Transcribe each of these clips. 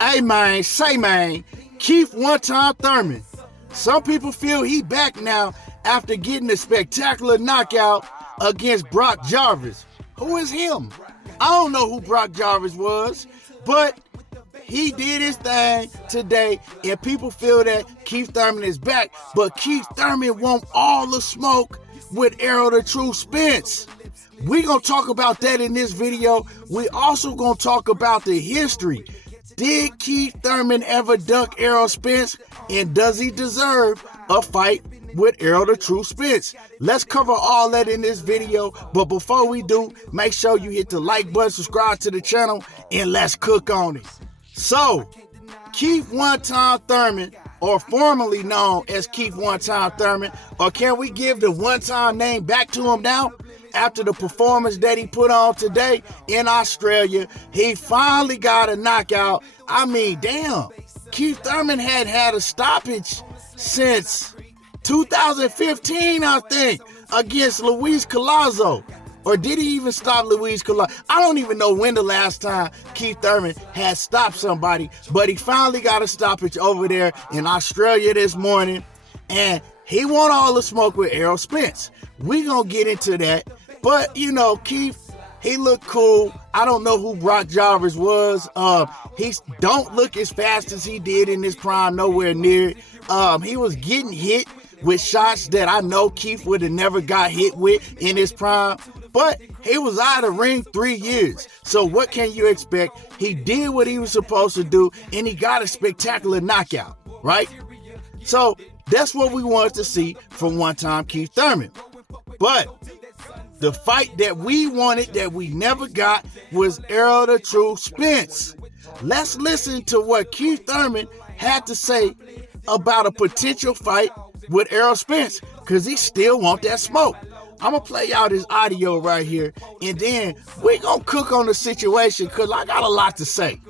Hey man, say man, Keith one-time Thurman. Some people feel he back now after getting a spectacular knockout against Brock Jarvis. Who is him? I don't know who Brock Jarvis was, but he did his thing today, and people feel that Keith Thurman is back, but Keith Thurman want all the smoke with Errol the True Spence. We're going to talk about that in this video. We also going to talk about the history. Did Keith Thurman ever duck Errol Spence, and does he deserve a fight with Errol the True Spence? Let's cover all that in this video, but before we do, make sure you hit the like button, subscribe to the channel, and let's cook on it. So, Keith one-time Thurman, or formerly known as Keith one-time Thurman, or can we give the one-time name back to him now? After the performance that he put on today in Australia, he finally got a knockout. I mean, damn, Keith Thurman had a stoppage since 2015, I think, against Luis Collazo. Or did he even stop Luis Collazo? I don't even know when the last time Keith Thurman had stopped somebody, but he finally got a stoppage over there in Australia this morning, and he want all the smoke with Errol Spence. We gonna get into that, but you know, Keith, he looked cool. I don't know who Brock Jarvis was. He don't look as fast as he did in his prime, nowhere near it. He was getting hit with shots that I know Keith would have never got hit with in his prime. But he was out of the ring 3 years. So what can you expect? He did what he was supposed to do, and he got a spectacular knockout, right? So that's what we wanted to see from one-time Keith Thurman. But the fight that we wanted that we never got was Errol the True Spence. Let's listen to what Keith Thurman had to say about a potential fight with Errol Spence, because he still want that smoke. I'm going to play out his audio right here, and then we're going to cook on the situation, because I got a lot to say.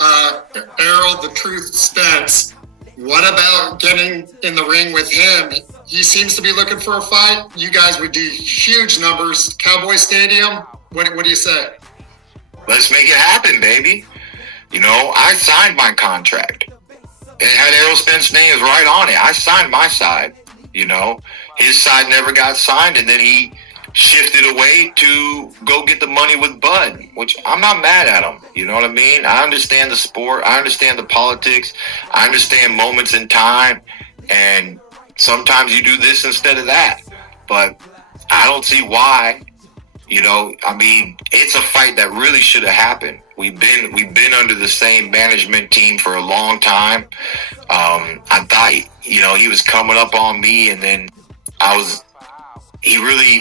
Errol the Truth Spence, what about getting in the ring with him? He seems to be looking for a fight. You guys would do huge numbers. Cowboy Stadium, what do you say? Let's make it happen, baby. You know, I signed my contract. It had Errol Spence's name right on it. I signed my side, you know. His side never got signed, and then he shifted away to go get the money with Bud, which I'm not mad at him. You know what I mean? I understand the sport. I understand the politics. I understand moments in time, and sometimes you do this instead of that. But I don't see why. You know, I mean, it's a fight that really should have happened. We've been under the same management team for a long time. I thought, you know, he was coming up on me, and then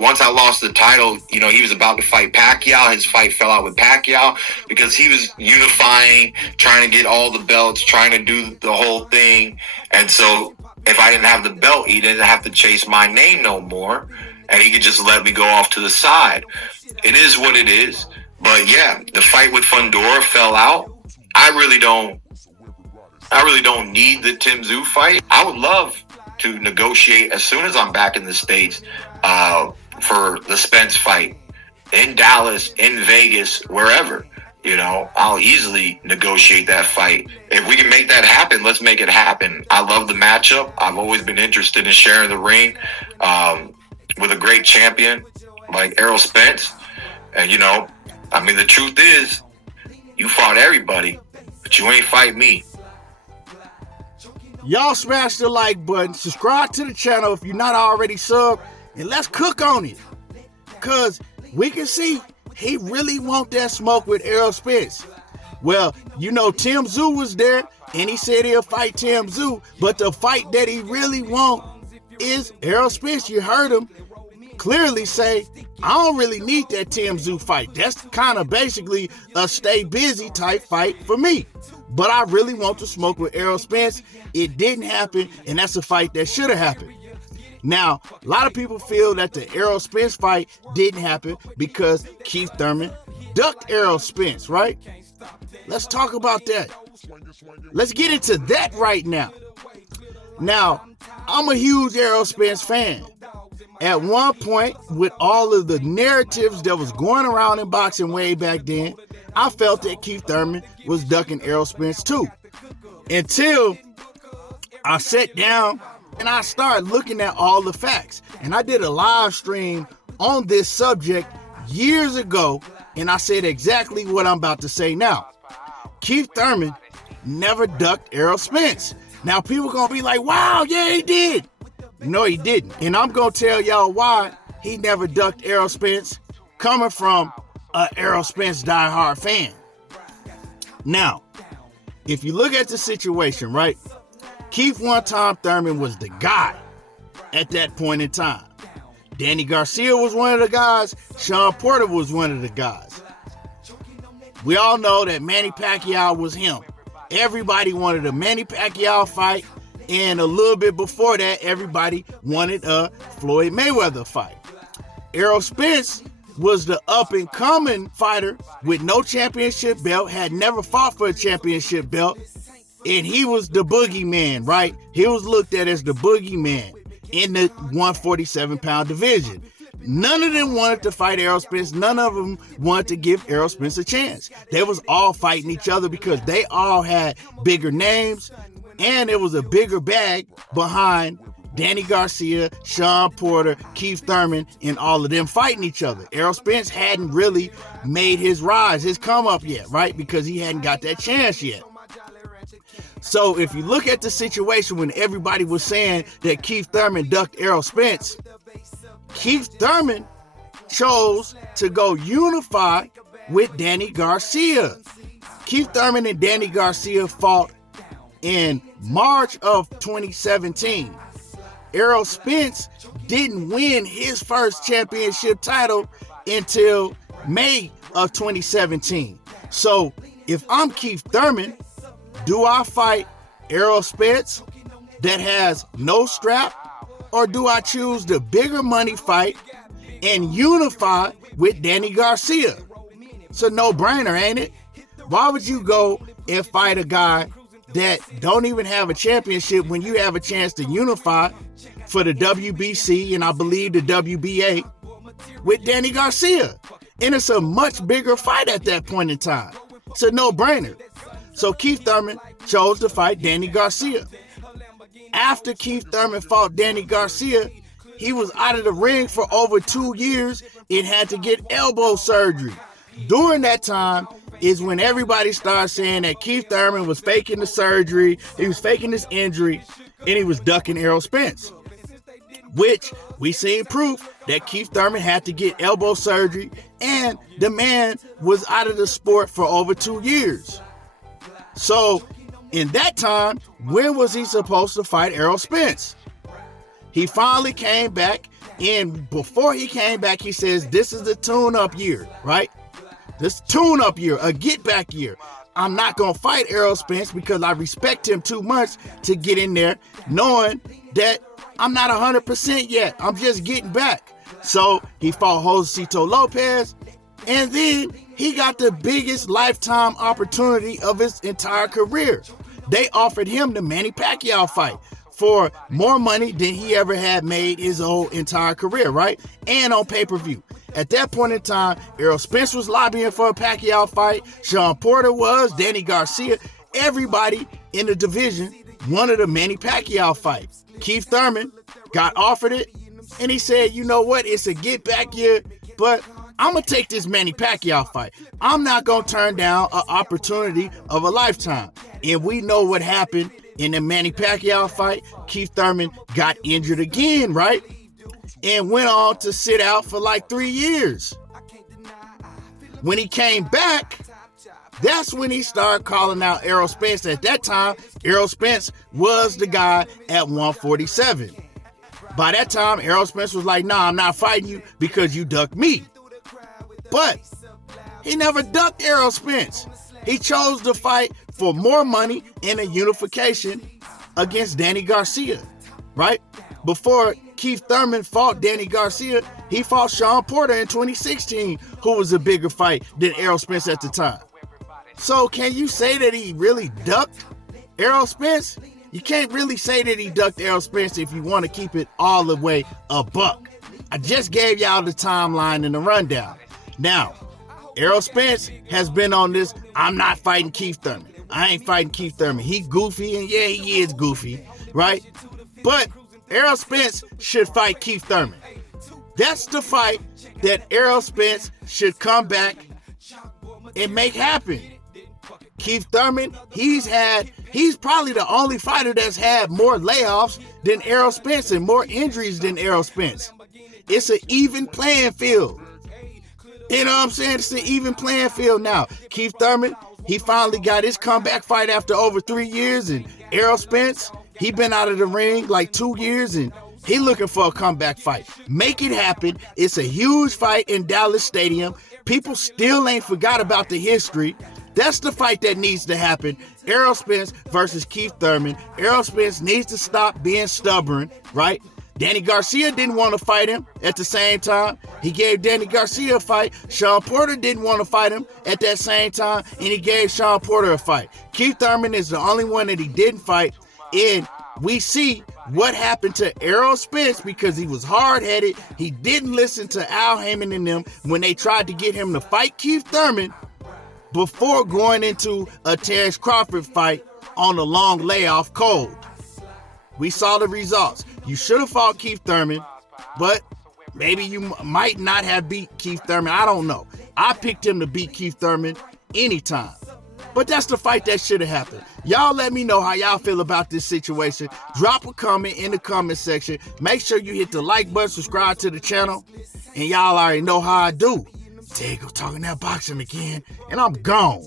once I lost the title, you know, he was about to fight Pacquiao. His fight fell out with Pacquiao because he was unifying, trying to get all the belts, trying to do the whole thing. And so if I didn't have the belt, he didn't have to chase my name no more, and he could just let me go off to the side. It is what it is. But yeah, the fight with Fundora fell out. I really don't need the Tim Tszyu fight. I would love to negotiate as soon as I'm back in the States for the Spence fight in Dallas, in Vegas, wherever. You know, I'll easily negotiate that fight. If we can make that happen, let's make it happen. I love the matchup. I've always been interested in sharing the ring with a great champion like Errol Spence. And, you know, I mean, the truth is, you fought everybody, but you ain't fight me. Y'all smash the like button, subscribe to the channel if you're not already subbed, and let's cook on it. Because we can see he really want that smoke with Errol Spence. Well, you know, Tim Tszyu was there, and he said he'll fight Tim Tszyu, but the fight that he really want is Errol Spence. You heard him clearly say, I don't really need that Tim Tszyu fight. That's kind of basically a stay busy type fight for me. But I really want to smoke with Errol Spence. It didn't happen, and that's a fight that should have happened. Now, a lot of people feel that the Errol Spence fight didn't happen because Keith Thurman ducked Errol Spence, right? Let's talk about that. Let's get into that right now. Now, I'm a huge Errol Spence fan. At one point, with all of the narratives that was going around in boxing way back then, I felt that Keith Thurman was ducking Errol Spence too. Until I sat down and I started looking at all the facts. And I did a live stream on this subject years ago, and I said exactly what I'm about to say now. Keith Thurman never ducked Errol Spence. Now people gonna be like, wow, yeah, he did. No, he didn't. And I'm gonna tell y'all why he never ducked Errol Spence, coming from a Errol Spence diehard fan. Now, if you look at the situation, right? Keith one-time Thurman was the guy at that point in time. Danny Garcia was one of the guys. Sean Porter was one of the guys. We all know that Manny Pacquiao was him. Everybody wanted a Manny Pacquiao fight. And a little bit before that, everybody wanted a Floyd Mayweather fight. Errol Spence was the up-and-coming fighter with no championship belt, had never fought for a championship belt, and he was the boogeyman, right? He was looked at as the boogeyman in the 147-pound division. None of them wanted to fight Errol Spence. None of them wanted to give Errol Spence a chance. They was all fighting each other because they all had bigger names, and there was a bigger bag behind Danny Garcia, Sean Porter, Keith Thurman, and all of them fighting each other. Errol Spence hadn't really made his rise, his come up yet, right? Because he hadn't got that chance yet. So if you look at the situation when everybody was saying that Keith Thurman ducked Errol Spence, Keith Thurman chose to go unify with Danny Garcia. Keith Thurman and Danny Garcia fought in March of 2017. Errol Spence didn't win his first championship title until May of 2017. So if I'm Keith Thurman, do I fight Errol Spence that has no strap, or do I choose the bigger money fight and unify with Danny Garcia? It's a no-brainer, ain't it? Why would you go and fight a guy that don't even have a championship when you have a chance to unify for the WBC and I believe the WBA with Danny Garcia? And it's a much bigger fight at that point in time. It's a no-brainer. So Keith Thurman chose to fight Danny Garcia. After Keith Thurman fought Danny Garcia, he was out of the ring for over 2 years and had to get elbow surgery. During that time is when everybody started saying that Keith Thurman was faking the surgery, he was faking his injury, and he was ducking Errol Spence. Which we seen proof that Keith Thurman had to get elbow surgery, and the man was out of the sport for over 2 years. So in that time, when was he supposed to fight Errol Spence? He finally came back, and before he came back, he says, this is the tune-up year, right? This tune-up year, a get-back year. I'm not going to fight Errol Spence because I respect him too much to get in there knowing that I'm not 100% yet. I'm just getting back. So he fought Josecito Lopez, and then he got the biggest lifetime opportunity of his entire career. They offered him the Manny Pacquiao fight for more money than he ever had made his whole entire career, right? And on pay-per-view. At that point in time, Errol Spence was lobbying for a Pacquiao fight. Sean Porter was, Danny Garcia. Everybody in the division wanted a Manny Pacquiao fight. Keith Thurman got offered it, and he said, you know what? It's a get-back year, but I'm going to take this Manny Pacquiao fight. I'm not going to turn down an opportunity of a lifetime. And we know what happened in the Manny Pacquiao fight. Keith Thurman got injured again, right? And went on to sit out for like 3 years. When he came back, that's when he started calling out Errol Spence. At that time, Errol Spence was the guy at 147. By that time, Errol Spence was like, nah, I'm not fighting you because you ducked me. But he never ducked Errol Spence. He chose to fight for more money and a unification against Danny Garcia, right? Before Keith Thurman fought Danny Garcia, he fought Sean Porter in 2016, who was a bigger fight than Errol Spence at the time. So can you say that he really ducked Errol Spence? You can't really say that he ducked Errol Spence if you want to keep it all the way a buck. I just gave y'all the timeline and the rundown. Now, Errol Spence has been on this, I'm not fighting Keith Thurman. I ain't fighting Keith Thurman. He goofy, and yeah, he is goofy, right? But Errol Spence should fight Keith Thurman. That's the fight that Errol Spence should come back and make happen. Keith Thurman, he's probably the only fighter that's had more layoffs than Errol Spence and more injuries than Errol Spence. It's an even playing field. You know what I'm saying? It's an even playing field now. Keith Thurman, he finally got his comeback fight after over 3 years, and Errol Spence, he been out of the ring like 2 years, and he looking for a comeback fight. Make it happen. It's a huge fight in Dallas Stadium. People still ain't forgot about the history. That's the fight that needs to happen. Errol Spence versus Keith Thurman. Errol Spence needs to stop being stubborn, right? Danny Garcia didn't want to fight him at the same time. He gave Danny Garcia a fight. Sean Porter didn't want to fight him at that same time, and he gave Sean Porter a fight. Keith Thurman is the only one that he didn't fight, and we see what happened to Errol Spence because he was hard-headed. He didn't listen to Al Heyman and them when they tried to get him to fight Keith Thurman before going into a Terrence Crawford fight on a long layoff cold. We saw the results. You should have fought Keith Thurman, but maybe you might not have beat Keith Thurman. I don't know. I picked him to beat Keith Thurman anytime. But that's the fight that should have happened. Y'all let me know how y'all feel about this situation. Drop a comment in the comment section. Make sure you hit the like button, subscribe to the channel. And y'all already know how I do. Tego talking that boxing again, and I'm gone.